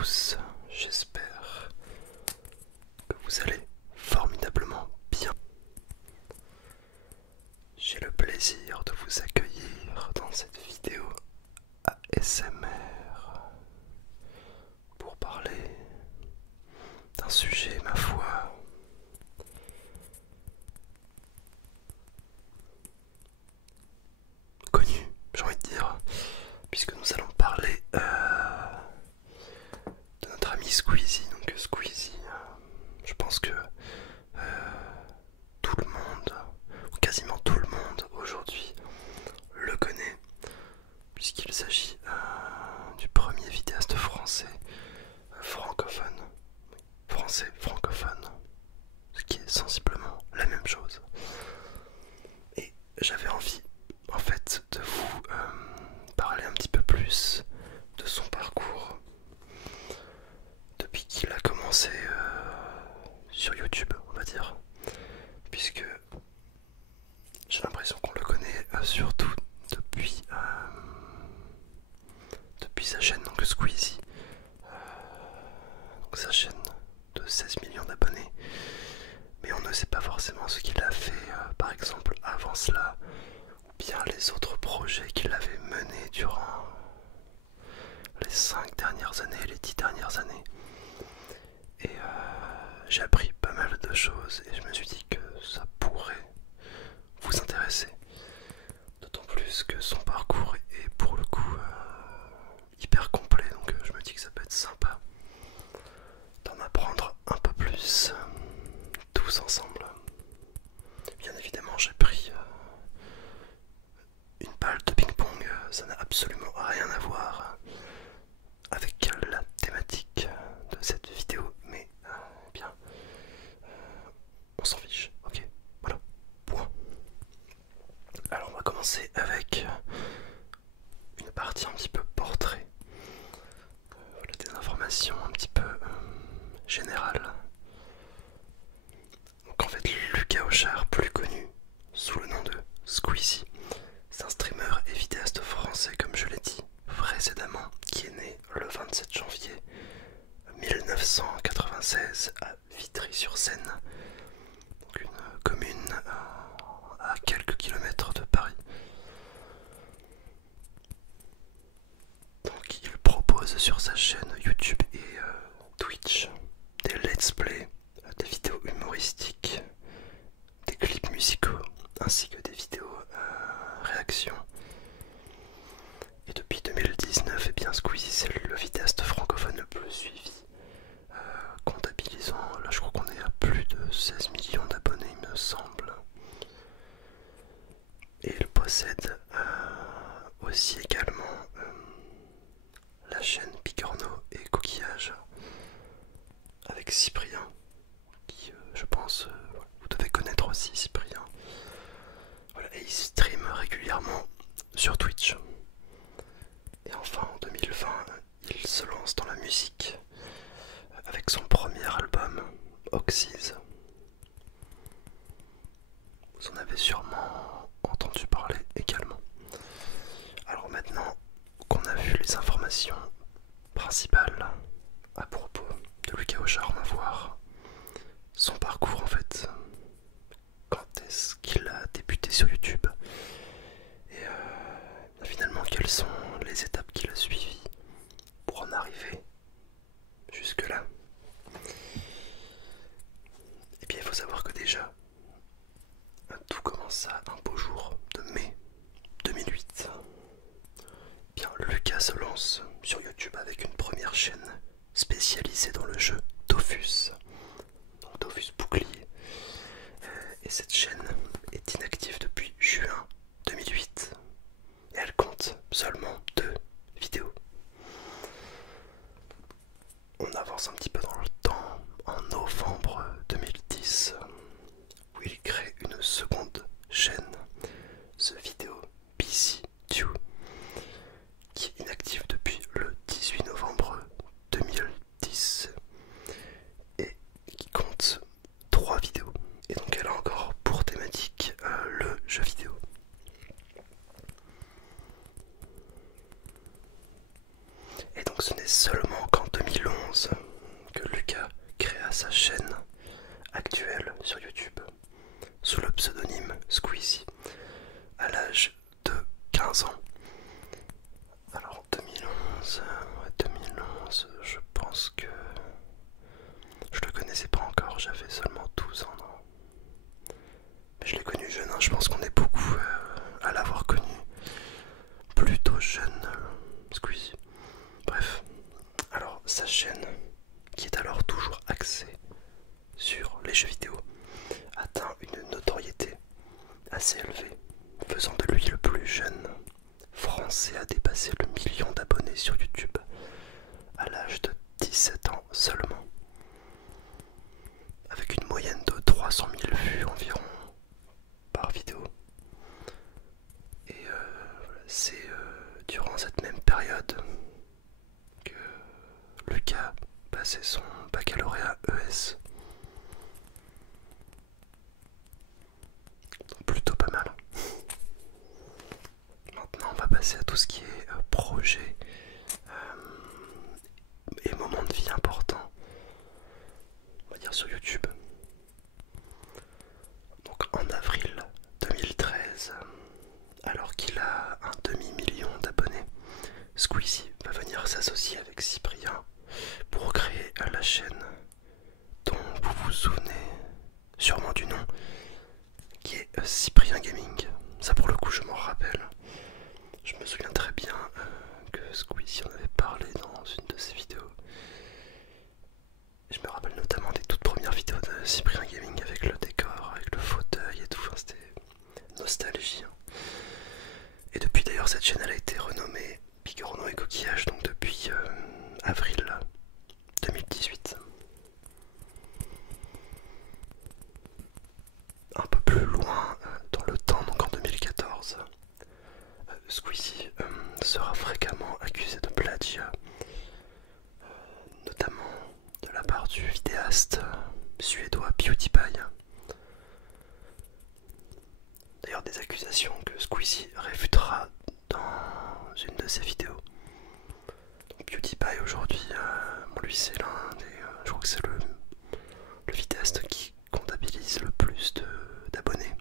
tous, j'espère que vous allez formidablement bien. J'ai le plaisir de vous accueillir dans cette vidéo ASMR pour parler d'un sujet, ma foi, connu, j'ai envie de dire, puisque nous allons parler de notre ami Squeezie. Donc Squeezie, je pense que tout le monde, ou quasiment tout le monde aujourd'hui, le connaît, puisqu'il s'agit du premier vidéaste français francophone, français francophone, ce qui est sensiblement la même chose. Et j'avais envie en fait de vous parler un petit peu plus de son parcours depuis qu'il a commencé sur YouTube, on va dire, puisque j'ai l'impression qu'on le connaît surtout depuis sa chaîne, donc Squeezie, donc sa chaîne de 16 millions d'abonnés, mais on ne sait pas forcément ce qu'il a fait par exemple avant cela, ou bien les autres projets qu'il avait menés durant les 5 dernières années, les 10 dernières années. Et j'ai appris pas mal de choses et je me suis dit que ça pourrait vous intéresser, d'autant plus que son parcours est pour le coup hyper complet, donc je me dis que ça peut être sympa d'en apprendre un peu plus tous ensemble. Bien évidemment, j'ai pris une balle de ping-pong, ça n'a absolument rien à voir avec la thématique de cette vidéo, mais eh bien, on s'en fiche, ok, voilà, point. Alors on va commencer avec une partie un petit peu portrait, voilà, des informations un petit peu générales. Donc en fait, Lucas Auchard, plus connu sous le nom de Squeezie, c'est un streamer et vidéaste français, comme je l'ai dit précédemment, qui est né le 27 janvier 1996 à Vitry-sur-Seine, donc une commune à quelques kilomètres de Paris. Donc il propose sur sa chaîne YouTube et Twitch des let's play, des vidéos humoristiques, des clips musicaux, ainsi que des vidéos réactions. Et depuis 2019, eh bien Squeezie c'est le vidéaste francophone le plus suivi, comptabilisant, là je crois qu'on est à plus de 16 millions d'abonnés il me semble. Et il possède aussi également la chaîne Picorno et Coquillage avec Cyprien, qui je pense vous devez connaître aussi Cyprien. Voilà, et il stream régulièrement sur Twitch. Et enfin en 2020, il se lance dans la musique avec son premier album, Oxys. Vous en avez sûrement entendu parler également. Alors maintenant qu'on a vu les informations principales à propos de Lucas Auchard, on va voir son parcours en fait. Quand est-ce qu'il a débuté sur YouTube et finalement quelles sont les étapes qu'il a suivies pour en arriver jusque là. Et bien il faut savoir que déjà tout commença un beau jour de mai 2008. Bien, Lucas se lance sur YouTube avec une première chaîne spécialisée dans le jeu Dofus, donc Dofus Bouclier. Et cette chaîne est inactive depuis juin 2008 et elle compte seulement 2 vidéos. On avance un petit peu dans le temps, en novembre 2010, où il crée une seconde chaîne, The Video PC 2, qui est inactive depuis le 18 novembre 2010 et qui compte 3 vidéos. Et donc elle a encore pour thématique le jeu vidéo. Et donc ce n'est seulement qu'en 2011 2011 que Lucas créa sa chaîne actuelle sur YouTube sous le pseudonyme Squeezie à l'âge de 15 ans. Alors 2011, je pense que je le connaissais pas encore, j'avais seulement 12 ans. Non. Mais je l'ai connu jeune, hein. Je pense qu'on est beaucoup à l'avoir connu plutôt jeune, Squeezie. Bref, alors sa chaîne, qui est alors toujours axée sur les jeux vidéo, atteint une notoriété assez élevée, faisant de lui le plus jeune français à dépasser le million d'abonnés sur YouTube à l'âge de 17 ans seulement, avec une moyenne de 300 000 vues environ par vidéo. Et c'est durant cette même période que Lucas passait son baccalauréat ES. Donc plutôt pas mal. Maintenant on va passer à tout ce qui est projet et moments de vie importants, on va dire sur YouTube. Donc en avril 2013, alors qu'il a un demi-million d'abonnés, Squeezie va venir s'associer avec Cyprien pour créer la chaîne dont vous vous souvenez sûrement du nom, qui est Cyprien Gaming. Ça pour le coup je m'en rappelle. Je me souviens très bien que Squeezie en avait parlé dans une de ses vidéos. Je me rappelle notamment des toutes premières vidéos de Cyprien Gaming avec le décor, avec le fauteuil et tout, enfin, c'était nostalgie. Et depuis d'ailleurs cette chaîne elle a été renommée Bigournon et Coquillage, donc depuis avril 2018. Un peu plus loin dans le temps, donc en 2014, Squeezie sera fréquemment accusé de plagiat, notamment de la part du vidéaste suédois PewDiePie. D'ailleurs des accusations que Squeezie réfutera dans une de ses vidéos. Donc PewDiePie aujourd'hui, lui c'est l'un des... je crois que c'est le vidéaste qui comptabilise le plus d'abonnés.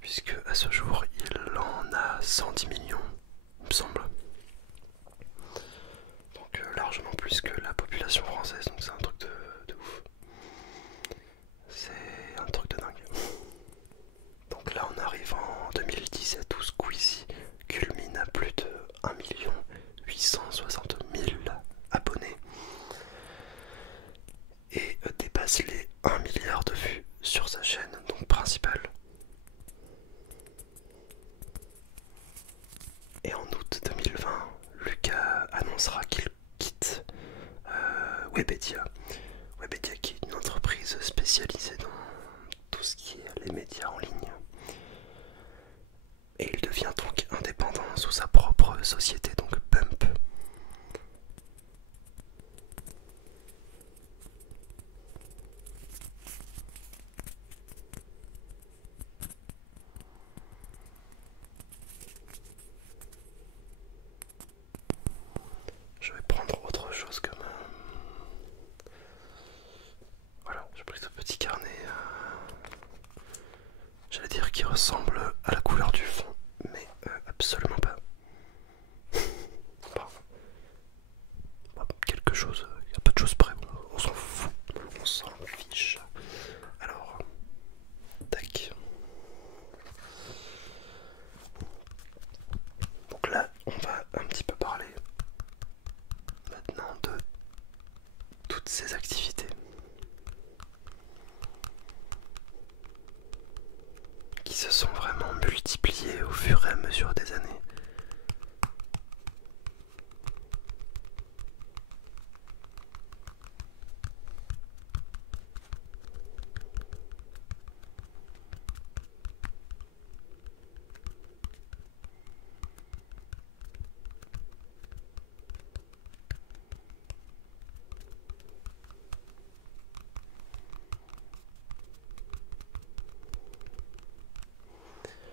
Puisque à ce jour il en a 110 millions, il me semble. Donc largement plus que la population française, donc c'est un truc de ouf. C'est un truc de dingue. Donc là on arrive en 2017 où Squeezie culmine à plus de 1 860 000 abonnés et dépasse les 1 milliard de vues sur sa chaîne donc principale. Et en août 2020, Lucas annoncera qu'il quitte Webedia. Webedia qui est une entreprise spécialisée dans tout ce qui est les médias en ligne. Et il devient donc indépendant sous sa propre société, donc Bump. Je vais prendre autre chose comme... Voilà, j'ai pris ce petit carnet. J'allais dire qu'il ressemble à la couleur du fond, mais absolument pas. Quelque chose, il y a peu de choses près, on s'en fout, on s'en fiche. Alors, tac. Donc là, on va un petit peu parler maintenant de toutes ces activités qui se sont vraiment multipliées au fur et à mesure des années.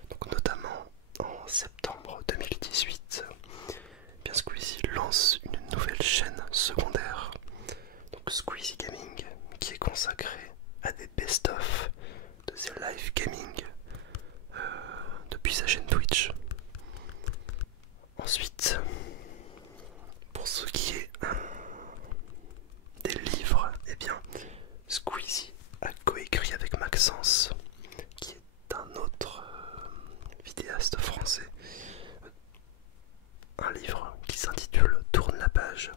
Donc notamment en septembre 2018, bien Squeezie lance une nouvelle nouvelle chaîne secondaire, donc Squeezie Gaming, qui est consacrée à des best-of de ses live gaming depuis sa chaîne Twitch. Ensuite, pour ce qui est des livres, eh bien, Squeezie a coécrit avec Maxence, qui est un autre vidéaste français, un livre qui s'intitule Tourne la page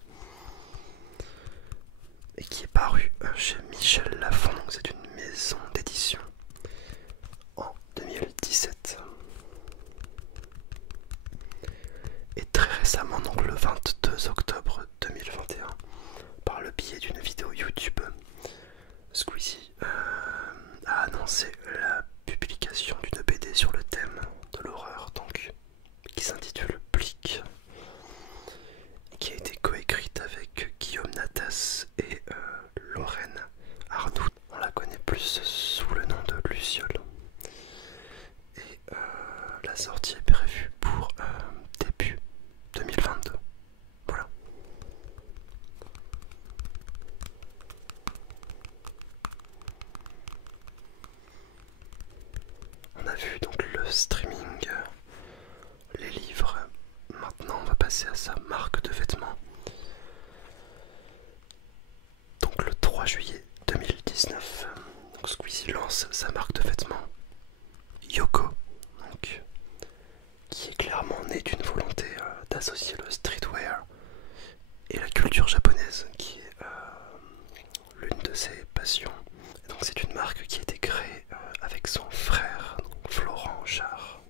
et qui est paru chez Michel Lafon, donc c'est une maison d'édition, en 2017. Et très récemment, donc le 22 octobre 2021, par le biais d'une vidéo YouTube, Squeezie a annoncé la publication d'une BD sur le thème de l'horreur, donc qui s'intitule Plique, qui a été coécrite avec Guillaume Natas et Lorraine Arnoux. On la connaît plus sous le nom de Luciole. Et la sortie est prévue pour début 2022. Voilà. On a vu donc le streaming, les livres. Maintenant on va passer à sa marque de vêtements. Donc le 3 juillet 2019, donc Squeezie lance sa marque de vêtements Yoko, donc, qui est clairement née d'une volonté d'associer le streetwear et la culture japonaise, qui est l'une de ses passions. Et donc c'est une marque qui a été créée avec son frère, donc Florent Char.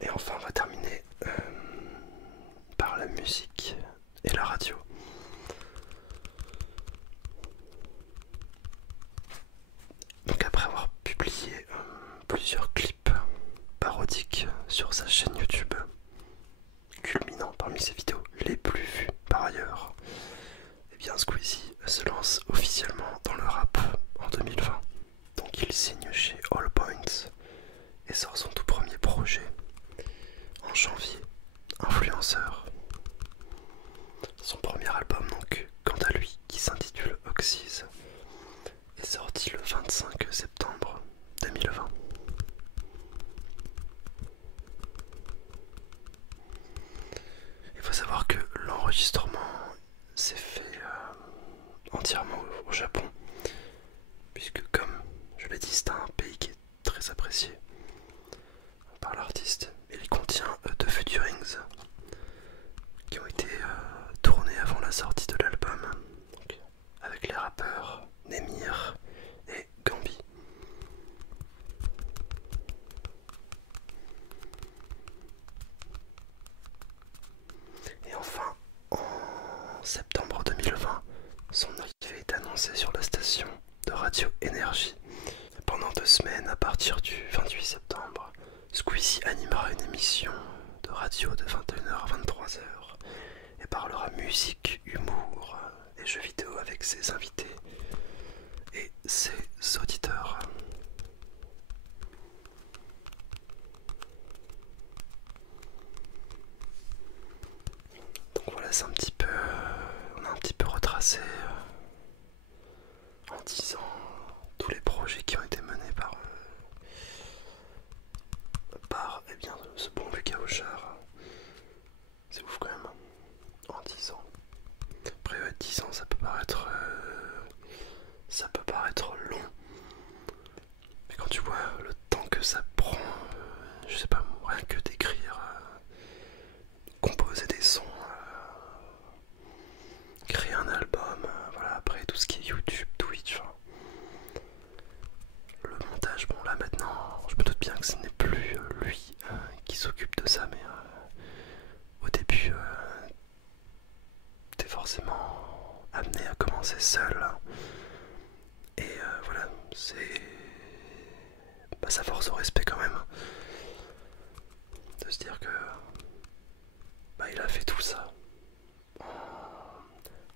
Et enfin on va terminer par la musique et la radio. Donc après avoir publié plusieurs clips parodiques sur sa chaîne YouTube, culminant parmi ses vidéos les plus vues par ailleurs, et bien Squeezie se lance officiellement dans le rap en 2020. Donc il signe chez All Points et sort son tout premier projet en janvier, Influenceur. Son premier album, donc, quant à lui, qui s'intitule Oxys, est sorti le 25 septembre 2020. Il faut savoir que l'enregistrement s'est fait entièrement au Japon, puisque comme je l'ai dit, c'est un pays qui est très apprécié par l'artiste. Il contient deux featurings qui ont été tournés avant la sortie de l'album, avec les rappeurs Nemir et Gambi. Et enfin, en septembre 2020, son arrivée est annoncée sur la station de Radio Énergie. Pendant 2 semaines, à partir du 28 septembre, Squeezie animera une émission de radio de 21h à 23h et parlera musique, humour et jeux vidéo avec ses invités et ses auditeurs. Donc voilà, c'est un petit peu, on a un petit peu retracé en 10 ans tous les projets qui ont été menés par eh bien, ce bon Lucas Auchard. C'est ouf quand même, en 10 ans. Après 10 ans ça peut paraître long, mais quand tu vois le temps que ça prend, je sais pas, rien que d'écrire, composer des sons, créer un album, voilà, après tout ce qui est YouTube, Twitch, le montage, bon là maintenant je me doute bien que ce n'est plus lui qui s'occupe de ça, mais au début t'es forcément amené à commencer seul, et voilà, ça force au respect quand même, de se dire que il a fait tout ça en,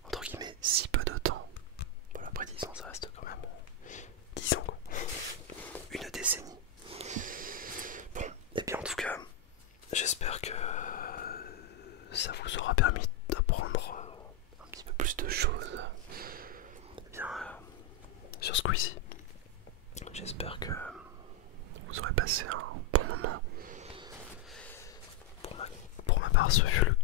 entre guillemets, si peu de temps. Voilà, après 10 ans ça reste quand même 10 ans quoi. Une décennie. Bon, et bien en tout cas, j'espère ça vous aura permis d'apprendre un petit peu plus de choses sur Squeezie. J'espère que vous aurez passé un bon moment. Pour ma part, ce fut le